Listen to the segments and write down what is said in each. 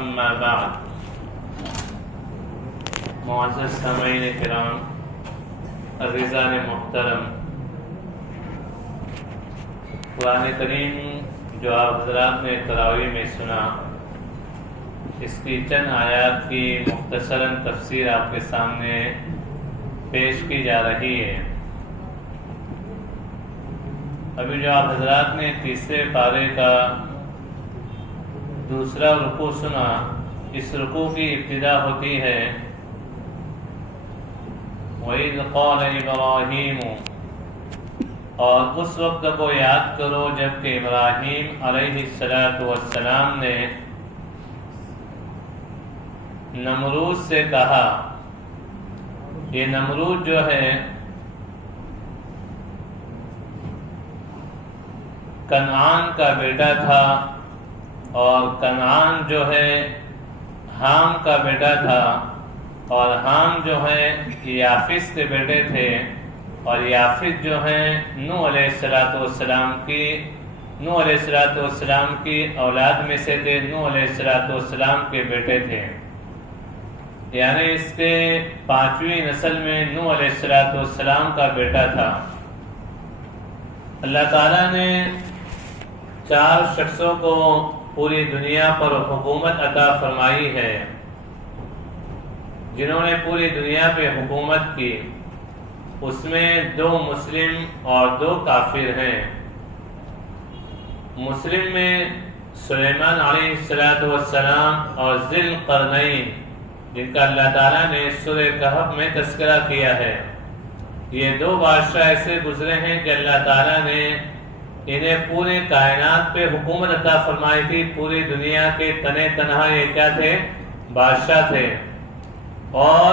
اما بعد، معزز سامعین کرام، عزیزان محترم، قرآن کریم جو آپ حضرات نے تراویح میں سنا، اس کی چند آیات کی مختصراً تفسیر آپ کے سامنے پیش کی جا رہی ہے۔ ابھی جو آپ حضرات نے تیسرے پارے کا دوسرا رکوع سنا، اس رکوع کی ابتدا ہوتی ہے وَإِذْ قَالَ إِبْرَاهِيمُ، اور اس وقت کو یاد کرو جب کہ ابراہیم علیہ السلام نے نمرود سے کہا۔ یہ نمرود جو ہے کنعان کا بیٹا تھا، اور کنعان جو ہے حام کا بیٹا تھا، اور حام جو ہے یافس کے بیٹے تھے، اور یافس جو ہیں نوح علیہ السلام کی اولاد میں سے تھے، نوح علیہ السلام کے بیٹے تھے، یعنی اس کے 5ویں نسل میں نوح علیہ السلام کا بیٹا تھا۔ اللہ تعالیٰ نے 4 شخصوں کو پوری دنیا پر حکومت عطا فرمائی ہے، جنہوں نے پوری دنیا پہ حکومت کی۔ اس میں 2 مسلم اور 2 کافر ہیں۔ مسلم میں سلیمان علیہ السلام اور ذی القرنین، جن کا اللہ تعالیٰ نے سورہ کہف میں تذکرہ کیا ہے۔ یہ 2 بادشاہ ایسے گزرے ہیں کہ اللہ تعالیٰ نے انہیں پورے کائنات پہ حکومت عطا فرمائی تھی۔ پوری دنیا کے تنے تنہا یہ کیا تھے؟ بادشاہ تھے۔ اور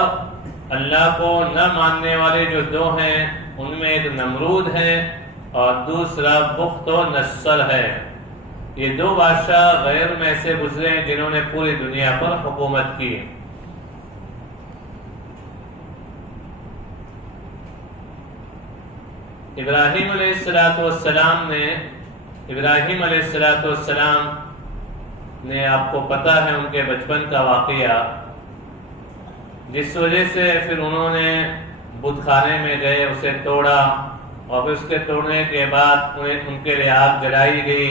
اللہ کو نہ ماننے والے جو 2 ہیں، ان میں ایک نمرود ہے اور دوسرا بخت و نصر ہے۔ یہ 2 بادشاہ غیر میں سے گزرے ہیں جنہوں نے پوری دنیا پر حکومت کی۔ ابراہیم علیہ السلام نے آپ کو پتہ ہے ان کے بچپن کا واقعہ، جس وجہ سے پھر انہوں نے بت خانے میں گئے، اسے توڑا، اور پھر اس کے توڑنے کے بعد ان کے لیے آگ جلائی گئی،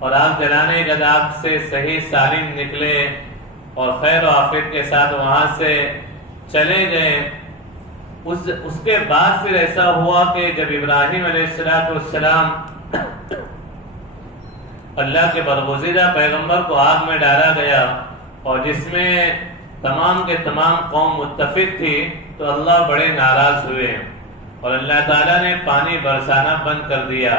اور آگ جلانے کے بعد آگ سے صحیح سالم نکلے اور خیر و عافیت کے ساتھ وہاں سے چلے گئے۔ اس کے بعد پھر ایسا ہوا کہ جب ابراہیم علیہ السلام اللہ کے برگزیدہ پیغمبر کو آگ میں ڈالا گیا، اور جس میں تمام کے تمام قوم متفق تھی، تو اللہ بڑے ناراض ہوئے، اور اللہ تعالیٰ نے پانی برسانا بند کر دیا،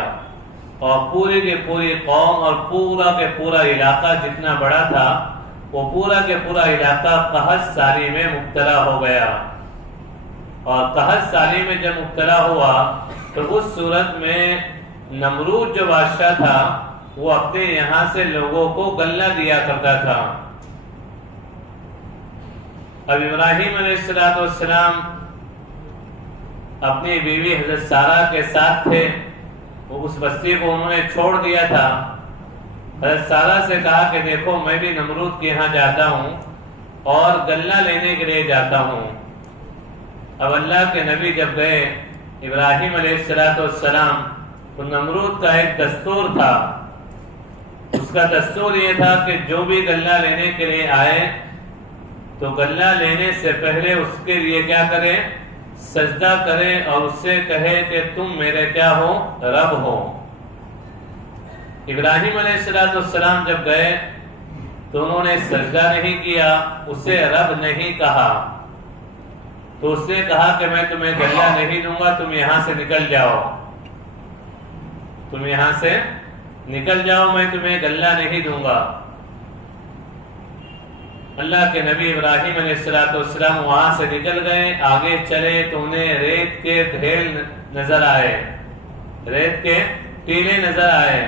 اور پوری کی پوری قوم اور پورا کے پورا علاقہ جتنا بڑا تھا، وہ پورا کے پورا علاقہ قحط سالی میں مبتلا ہو گیا۔ اور قحط سالی میں جب مبتلا ہوا تو اس صورت میں نمرود جو بادشاہ تھا، وہ اپنے یہاں سے لوگوں کو غلہ دیا کرتا تھا۔ اب ابراہیم علیہ السلام اپنی بیوی حضرت سارہ کے ساتھ تھے، وہ اس بستی کو انہوں نے چھوڑ دیا تھا۔ حضرت سارہ سے کہا کہ دیکھو میں بھی نمرود کے یہاں جاتا ہوں اور غلہ لینے کے لیے جاتا ہوں۔ اب اللہ کے نبی جب گئے ابراہیم علیہ السلام، تو نمرود کا ایک دستور تھا۔ اس کا دستور یہ تھا کہ جو بھی غلہ لینے کے لیے آئے تو غلہ لینے سے پہلے اس کے لیے کیا کرے؟ سجدہ کرے، اور اس سے کہے کہ تم میرے کیا ہو؟ رب ہو۔ ابراہیم علیہ السلام جب گئے تو انہوں نے سجدہ نہیں کیا، اسے رب نہیں کہا، تو اس نے کہا کہ میں تمہیں غلہ نہیں دوں گا، تم یہاں سے نکل جاؤ، تم یہاں سے نکل جاؤ، میں تمہیں غلہ نہیں دوں گا۔ اللہ کے نبی ابراہیم علیہ السلام وہاں سے نکل گئے، آگے چلے تو انہیں ریت کے ڈھیر نظر آئے، ریت کے ٹیلے نظر آئے،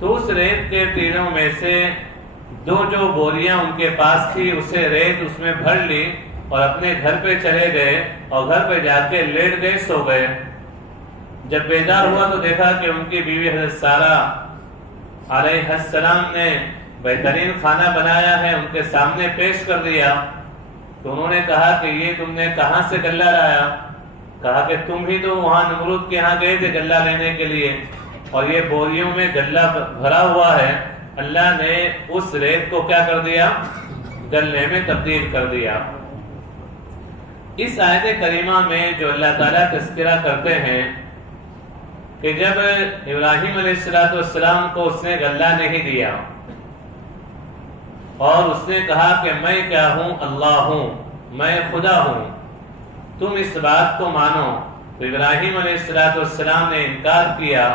تو اس ریت کے ٹیلوں میں سے 2 جو بوریاں ان کے پاس تھی، اسے ریت اس میں بھر لی، اور اپنے گھر پہ چلے گئے، اور گھر پہ جا کے لیٹ گئے، سو گئے۔ جب بیدار ہوا تو دیکھا کہ ان کی بیوی حضرت سارہ علیہ السلام نے بہترین کھانا بنایا ہے، ان کے سامنے پیش کر دیا، تو انہوں نے کہا کہ یہ تم نے کہاں سے غلہ لایا؟ کہا کہ تم ہی تو وہاں نمرود کے ہاں گئے تھے غلہ لینے کے لیے، اور یہ بوریوں میں غلہ بھرا ہوا ہے، اللہ نے اس ریت کو کیا کر دیا؟ غلے میں تبدیل کر دیا۔ اس آیت کریمہ میں جو اللہ تعالیٰ تذکرہ کرتے ہیں کہ جب ابراہیم علیہ السلام کو اس نے غلہ نہیں دیا اور اس نے کہا کہ میں کیا ہوں؟ اللہ ہوں، میں خدا ہوں، تم اس بات کو مانو، تو ابراہیم علیہ السلام نے انکار کیا،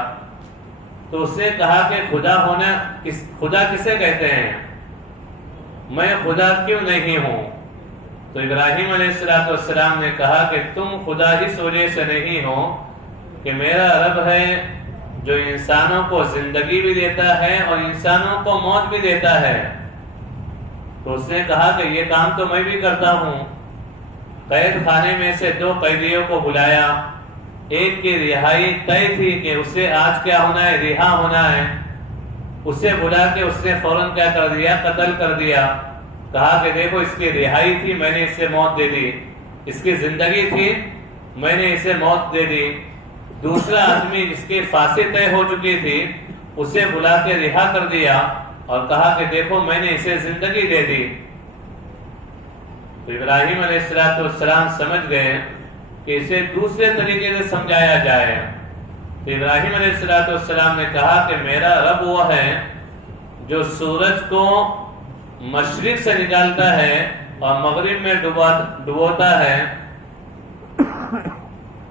تو اس نے کہا کہ خدا ہونا، خدا کسے کہتے ہیں؟ میں خدا کیوں نہیں ہوں؟ تو ابراہیم علیہ السلام نے کہا کہ تم خدا اس وجہ سے نہیں ہو کہ میرا رب ہے جو انسانوں کو زندگی بھی دیتا ہے اور انسانوں کو موت بھی دیتا ہے۔ تو اس نے کہا کہ یہ کام تو میں بھی کرتا ہوں۔ قید خانے میں سے 2 قیدیوں کو بلایا، ایک کی رہائی طے تھی کہ اسے آج کیا ہونا ہے؟ رہا ہونا ہے۔ اسے بلا کے اس نے فوراً کیا کر دیا؟ قتل کر دیا۔ کہا کہ دیکھو اس کی رہائی تھی، میں نے اسے موت دے دی، اس کی زندگی تھی، میں نے اسے موت دے دی۔ دوسرا آدمی جس کی پھانسی طے ہو چکی تھی، اسے بلا کے رہا کر دیا اور کہا کہ دیکھو میں نے اسے زندگی دے دی۔ تو ابراہیم علیہ السلام سمجھ گئے کہ اسے دوسرے طریقے سے سمجھایا جائے۔ تو ابراہیم علیہ السلام نے کہا کہ میرا رب وہ ہے جو سورج کو مشرق سے نکالتا ہے اور مغرب میں ڈبوتا ہے،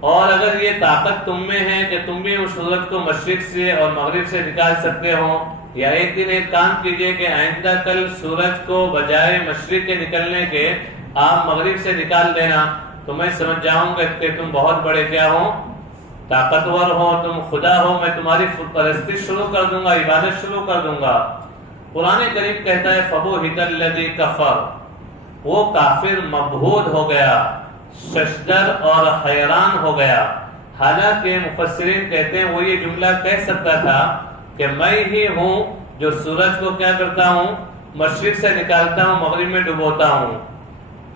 اور اگر یہ طاقت تم میں ہے کہ تم بھی اس سورج کو مشرق سے اور مغرب سے نکال سکتے ہو، یا ایک دن ایک کام کیجئے کہ آئندہ کل سورج کو بجائے مشرق کے نکلنے کے آپ مغرب سے نکال دینا، تو میں سمجھ جاؤں گا کہ تم بہت بڑے کیا ہو؟ طاقتور ہو، تم خدا ہو، میں تمہاری پرستی شروع کر دوں گا، عبادت شروع کر دوں گا۔ قرآن کریم کہتا ہے فَبُهِتَ الَّذِي كَفَرَ، وہ کافر مبہوت ہو گیا، ششدر اور حیران ہو گیا۔ حالانکہ مفسرین کہتے ہیں وہ یہ جملہ کہہ سکتا تھا کہ میں ہی ہوں جو سورج کو کیا کرتا ہوں؟ مشرق سے نکالتا ہوں، مغرب میں ڈبوتا ہوں۔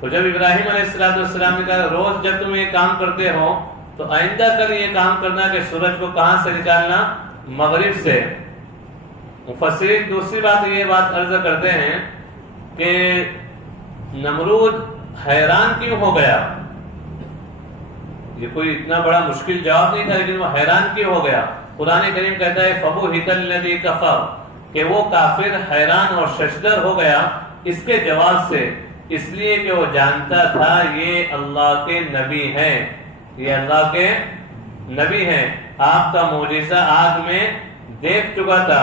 تو جب ابراہیم علیہ السلام نے کہا روز جب تم یہ کام کرتے ہو تو آئندہ کل یہ کام کرنا کہ سورج کو کہاں سے نکالنا؟ مغرب سے۔ مفسرین دوسری بات یہ بات عرض کرتے ہیں کہ نمرود حیران کیوں ہو گیا؟ یہ کوئی اتنا بڑا مشکل جواب نہیں تھا، لیکن وہ حیران کیوں ہو گیا؟ قرآن کریم کہتا ہے فَبُهِتَ الَّذِي كَفَرَ، کہ وہ کافر حیران اور ششدر ہو گیا اس کے جواب سے، اس لیے کہ وہ جانتا تھا یہ اللہ کے نبی ہیں، یہ اللہ کے نبی ہیں۔ آپ کا معجزہ آگ میں دیکھ چکا تھا،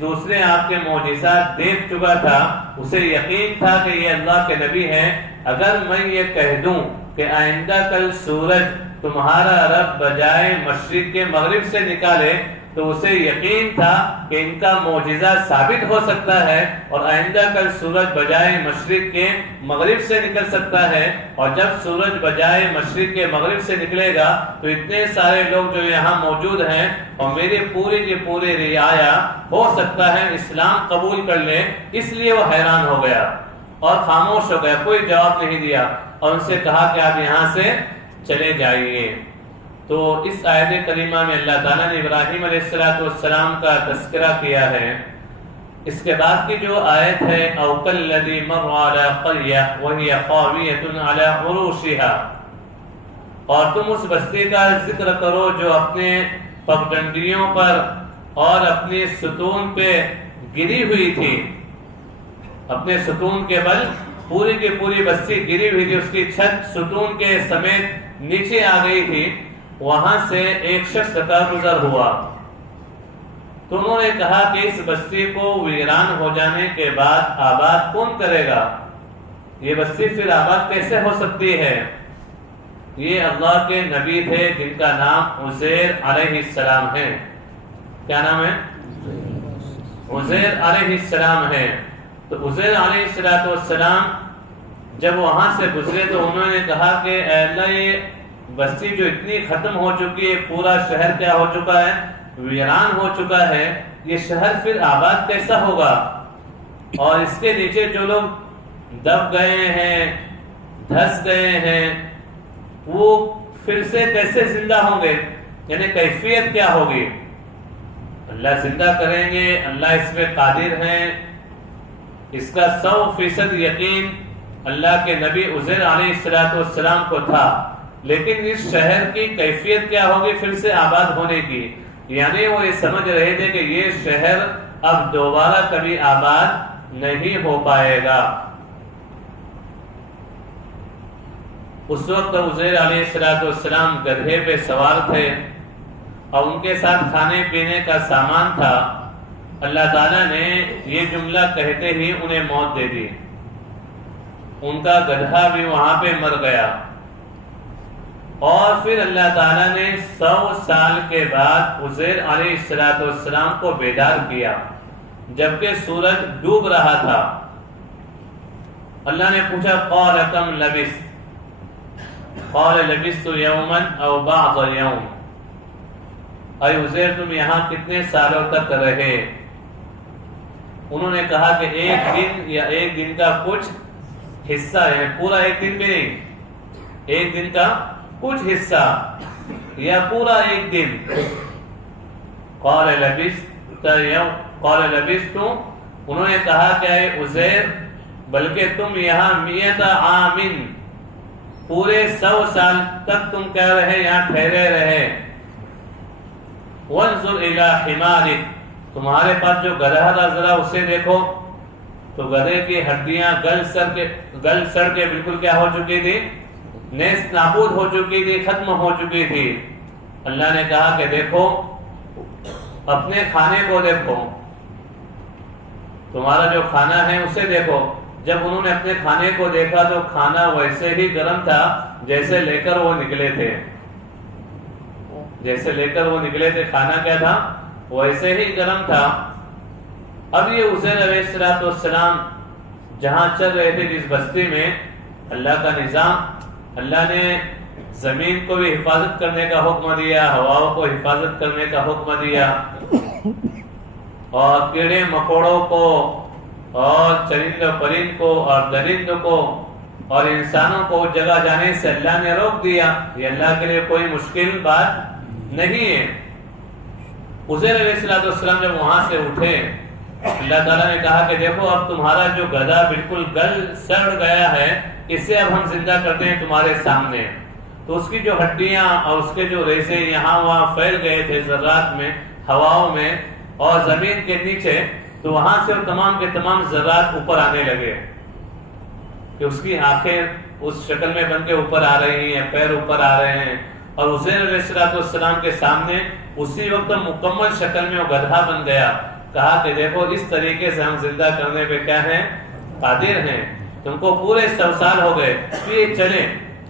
دوسرے آپ کے معجزات دیکھ چکا تھا، اسے یقین تھا کہ یہ اللہ کے نبی ہیں۔ اگر میں یہ کہہ دوں کہ آئندہ کل سورج تمہارا رب بجائے مشرق کے مغرب سے نکالے، تو اسے یقین تھا کہ ان کا معجزہ ثابت ہو سکتا ہے اور آئندہ کل سورج بجائے مشرق کے مغرب سے نکل سکتا ہے، اور جب سورج بجائے مشرق کے مغرب سے نکلے گا تو اتنے سارے لوگ جو یہاں موجود ہیں اور میری پوری کی پوری رعایا ہو سکتا ہے اسلام قبول کر لیں۔ اس لیے وہ حیران ہو گیا اور خاموش ہو گیا، کوئی جواب نہیں دیا، اور ان سے کہا کہ آپ یہاں سے چلے جائیے۔ تو اس آیت کریمہ میں اللہ تعالیٰ نے ابراہیم علیہ السلام کا تذکرہ کیا ہے۔ اس کے بعد کی جو آیت ہے او کالذی مر علی قریہ وہی خاویۃ علی عروشها، اور تم اس بستی کا ذکر کرو جو اپنے پگڈنڈیوں پر اور اپنی ستون پہ گری ہوئی تھی، اپنے ستون کے بل پوری کی پوری بستی گری ہوئی تھی، اس کی چھت ستون کے سمیت نیچے آ گئی تھی، وہاں سے ایک شخص کا گزر ہوا۔ تو انہوں نے کہا کہ اس بستی کو ویران ہو جانے کے بعد آباد کون کرے گا؟ یہ بستی پھر آباد کیسے ہو سکتی ہے؟ یہ اللہ کے نبی تھے جن کا نام عزیر علیہ السلام ہے۔ کیا نام ہے؟ عزیر علیہ السلام ہے۔ تو عزیر علیہ السلام جب وہاں سے گزرے تو انہوں نے کہا کہ اے اللہ، یہ بستی جو اتنی ختم ہو چکی ہے، پورا شہر کیا ہو چکا ہے؟ ویران ہو چکا ہے، یہ شہر پھر آباد کیسا ہوگا؟ اور اس کے نیچے جو لوگ دب گئے ہیں، دھس گئے ہیں، وہ پھر سے کیسے زندہ ہوں گے؟ یعنی کیفیت کیا ہوگی؟ اللہ زندہ کریں گے، اللہ اس پہ قادر ہیں، اس کا 100% یقین اللہ کے نبی عزیر علیہ السلام کو تھا، لیکن اس شہر کی کیفیت کیا ہوگی پھر سے آباد ہونے کی؟ یعنی وہ یہ سمجھ رہے تھے کہ یہ شہر اب دوبارہ کبھی آباد نہیں ہو پائے گا۔ اس وقت عزیر علیہ السلام گدھے پہ سوار تھے اور ان کے ساتھ کھانے پینے کا سامان تھا۔ اللہ تعالیٰ نے یہ جملہ کہتے ہی انہیں موت دے دی، ان کا گدھا بھی وہاں پہ مر گیا۔ اور پھر اللہ تعالیٰ نے 100 سال کے بعد عزیر علیہ السلام کو بیدار کیا، جبکہ سورج ڈوب رہا تھا۔ اللہ نے پوچھا قال کم لبثت؟ قال لبثت یوما او بعض یوم، اے عزیر تم یہاں کتنے سالوں تک رہے؟ انہوں نے کہا کہ ایک دن یا ایک دن کا کچھ حصہ، یعنی پورا ایک دن بھی نہیں، ایک دن کا کچھ حصہ یا پورا ایک دن۔ قال لبثت یوم، قال لبثت، انہوں نے کہا کہ اے عزیر بلکہ تم یہاں 100 عام، پورے 100 سال تک تم کیا رہے؟ یہاں ٹھہرے رہے۔ وانظر الی حمارک، تمہارے پاس جو گدھا تھا ذرا اسے دیکھو، تو گدھے کی ہڈیاں گل سڑ کے بالکل کیا ہو چکی تھی؟ نیست نابود ہو چکی تھی، ختم ہو چکی تھی۔ اللہ نے کہا کہ دیکھو اپنے کھانے کو دیکھو، تمہارا جو کھانا ہے اسے دیکھو۔ جب انہوں نے اپنے کھانے کو دیکھا تو کھانا ویسے ہی گرم تھا جیسے لے کر وہ نکلے تھے، جیسے لے کر وہ نکلے تھے، کھانا کیا تھا؟ ویسے ہی گرم تھا۔ اب یہ عزیر علیہ السلام جہاں چل رہے تھے، جس بستی میں، اللہ کا نظام، اللہ نے زمین کو بھی حفاظت کرنے کا حکم دیا، ہواؤں کو حفاظت کرنے کا حکم دیا، اور کیڑے مکوڑوں کو اور چرند و پرند کو اور درند کو اور انسانوں کو جگہ جانے سے اللہ نے روک دیا۔ یہ اللہ کے لیے کوئی مشکل بات نہیں ہے۔ عزیر علیہ السلام جب وہاں سے اٹھے، اللہ تعالیٰ نے کہا کہ دیکھو اب تمہارا جو گدھا بالکل گل سڑ گیا ہے، اسے اب ہم زندہ کرتے ہیں تمہارے سامنے۔ تو اس کی جو ہڈیاں اور اس کے جو ریشے یہاں وہاں پھیل گئے تھے ذرات میں، ہواؤں میں اور زمین کے نیچے، تو وہاں سے تمام کے تمام ذرات اوپر آنے لگے کہ اس کی آنکھیں اس شکل میں بن کے اوپر آ رہی ہیں، پیر اوپر آ رہے ہیں، اور عزیر علیہ السلام کے سامنے اسی وقت مکمل شکل میں وہ گدھا بن گیا۔ کہا کہ دیکھو اس طریقے سے ہم زندہ کرنے پہ کیا ہیں؟ قادر ہیں۔ تم کو پورے 100 سال ہو گئے، تو یہ چلے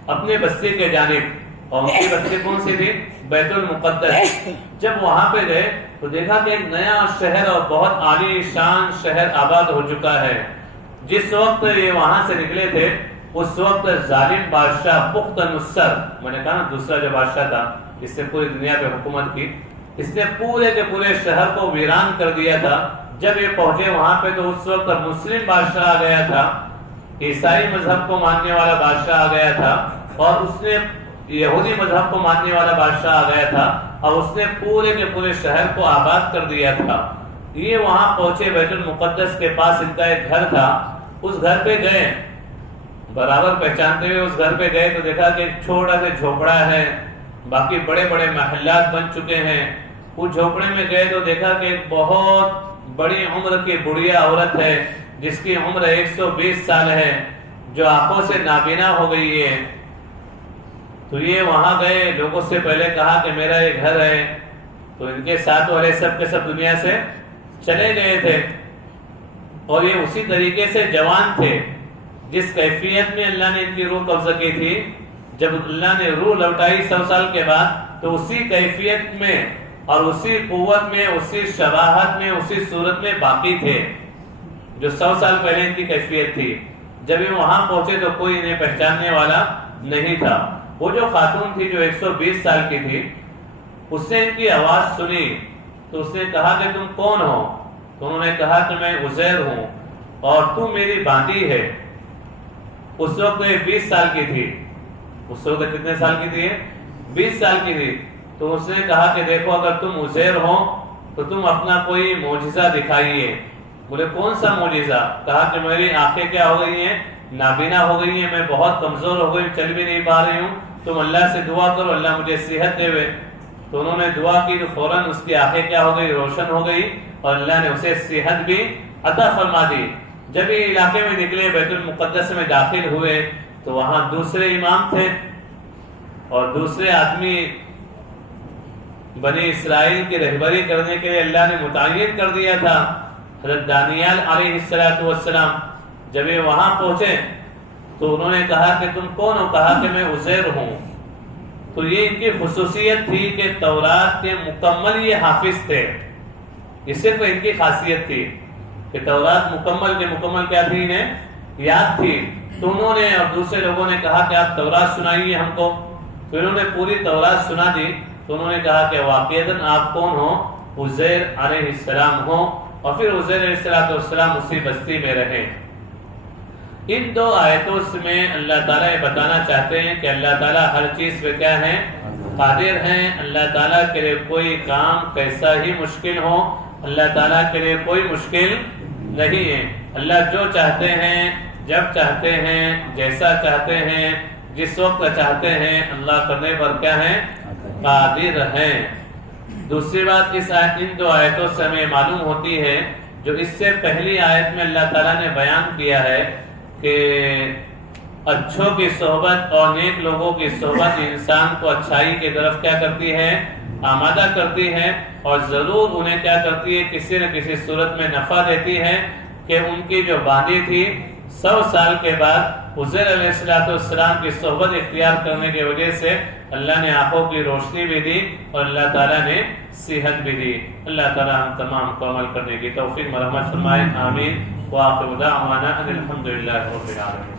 اپنے بستی کے جانب۔ اور ان کی بستی کون سی تھی؟ بیت المقدس۔ جب وہاں پہ گئے تو دیکھا کہ ایک نیا شہر اور بہت عالی شان شہر آباد ہو چکا ہے۔ جس وقت یہ وہاں سے نکلے تھے اس وقت ظالم بادشاہ بخت نصر، میں نے کہا نا دوسرا جو بادشاہ تھا جس نے پوری دنیا پہ حکومت کی، اس نے پورے کے پورے شہر کو ویران کر دیا تھا۔ جب یہ پہنچے وہاں پہ تو اس وقت مسلم بادشاہ آ گیا تھا، عیسائی مذہب کو ماننے والا بادشاہ آ گیا تھا، اور اس نے یہودی مذہب کو ماننے والا بادشاہ آ گیا تھا، اور اس نے پورے کے پورے شہر کو آباد کر دیا تھا۔ یہ وہاں پہنچے، بیت المقدس کے پاس ان کا ایک گھر تھا، اس گھر پہ گئے، برابر پہچانتے ہوئے اس گھر پہ گئے تو دیکھا کہ ایک چھوٹا سا جھوپڑا ہے، باقی بڑے بڑے محلات بن چکے ہیں۔ اس جھوپڑے میں گئے تو دیکھا کہ ایک بہت بڑی عمر کی بڑھیا عورت ہے جس کی عمر 120 سال ہے، جو آنکھوں سے نابینا ہو گئی ہے۔ تو یہ وہاں گئے، لوگوں سے پہلے کہا کہ میرا یہ گھر ہے، تو ان کے ساتھ والے سب کے سب دنیا سے چلے گئے تھے۔ اور یہ اسی طریقے سے جوان تھے جس کیفیت میں اللہ نے ان کی روح قبضہ کی تھی، جب اللہ نے روح لوٹائی 100 سال کے بعد، تو اسی کیفیت میں اور اسی قوت میں، اسی شباہت میں، اسی صورت میں باقی تھے جو 100 سال پہلے ان کی کیفیت تھی۔ جب یہ وہاں پہنچے تو کوئی انہیں پہچاننے والا نہیں تھا۔ وہ جو خاتون تھی جو 120 سال کی تھی، اس نے ان کی آواز سنی تو اس نے کہا کہ تم کون ہو؟ تو انہوں نے کہا کہ میں عزیر ہوں۔ اور تو میری باندی ہے. اس وقت یہ 20 سال کی تھی. اس وقت کتنے سال کی تھی؟ 20 سال کی تھی. تو اس نے کہا کہ دیکھو اگر تم عزیر ہو تو تم اپنا کوئی معجزہ دکھائیے. بولے کون سا معجزہ؟ کہا کہ میری آنکھیں کیا ہو گئی ہیں؟ نابینا ہو گئی ہیں, میں بہت کمزور ہو گئی, چل بھی نہیں پا رہی ہوں, تم اللہ سے دعا کرو اللہ مجھے صحت دے. تو انہوں نے دعا کی تو فوراً اس کی آنکھیں کیا ہو گئی؟ روشن ہو گئی, اور اللہ نے اسے صحت بھی عطا فرما دی. جب یہ علاقے میں نکلے, بیت المقدس میں داخل ہوئے, تو وہاں دوسرے امام تھے اور دوسرے آدمی بنی اسرائیل کی رہبری کرنے کے لیے اللہ نے متعین کر دیا تھا, حضرت دانیال علیہ السلام. جب یہ وہاں پہنچے تو انہوں نے کہا کہ تم کون ہو؟ کہا کہ میں عزیر ہوں. تو یہ ان کی خصوصیت تھی کہ تورات کے مکمل یہ حافظ تھے. یہ صرف ان کی خاصیت تھی کہ تورات مکمل کے مکمل کیا تھی؟ انہیں یاد تھی. تو انہوں نے اور دوسرے لوگوں نے کہا کہ آپ تورات سنائیے ہم کو. تو انہوں نے پوری تورات سنا دی. تو انہوں نے کہا کہ واقعتاً آپ کون ہو؟ عزیر علیہ السلام ہو. اور پھر عزیر علیہ السلام اسی بستی میں رہے. ان دو آیتوں میں اللہ تعالیٰ یہ بتانا چاہتے ہیں کہ اللہ تعالیٰ ہر چیز پہ کیا ہے؟ قادر ہیں. اللہ تعالیٰ کے لیے کوئی کام کیسا ہی مشکل ہو, اللہ تعالیٰ کے لیے کوئی مشکل نہیں ہے. اللہ جو چاہتے ہیں, جب چاہتے ہیں, جیسا چاہتے ہیں, جس وقت چاہتے ہیں, اللہ کرنے پر کیا ہے؟ قادر ہیں. دوسری بات ان دو آیتوں سے ہمیں معلوم ہوتی ہے, جو اس سے پہلی آیت میں اللہ تعالیٰ نے بیان کیا ہے کہ اچھوں کی صحبت اور نیک لوگوں کی صحبت انسان کو اچھائی کی طرف کیا کرتی ہے؟ آمادہ کرتی ہے, اور ضرور انہیں کیا کرتی ہے؟ کسی نہ کسی صورت میں نفع دیتی ہے. کہ ان کی جو باندی تھی 100 سال کے بعد عزیر علیہ السلام کی صحبت اختیار کرنے کی وجہ سے اللہ نے آنکھوں کی روشنی بھی دی اور اللہ تعالیٰ نے صحت بھی دی. اللہ تعالیٰ ہم تمام کو عمل کرنے کی توفیق مرحمت فرمائے. آمین. وآخر دعوانا ان الحمد للہ رب العالمین.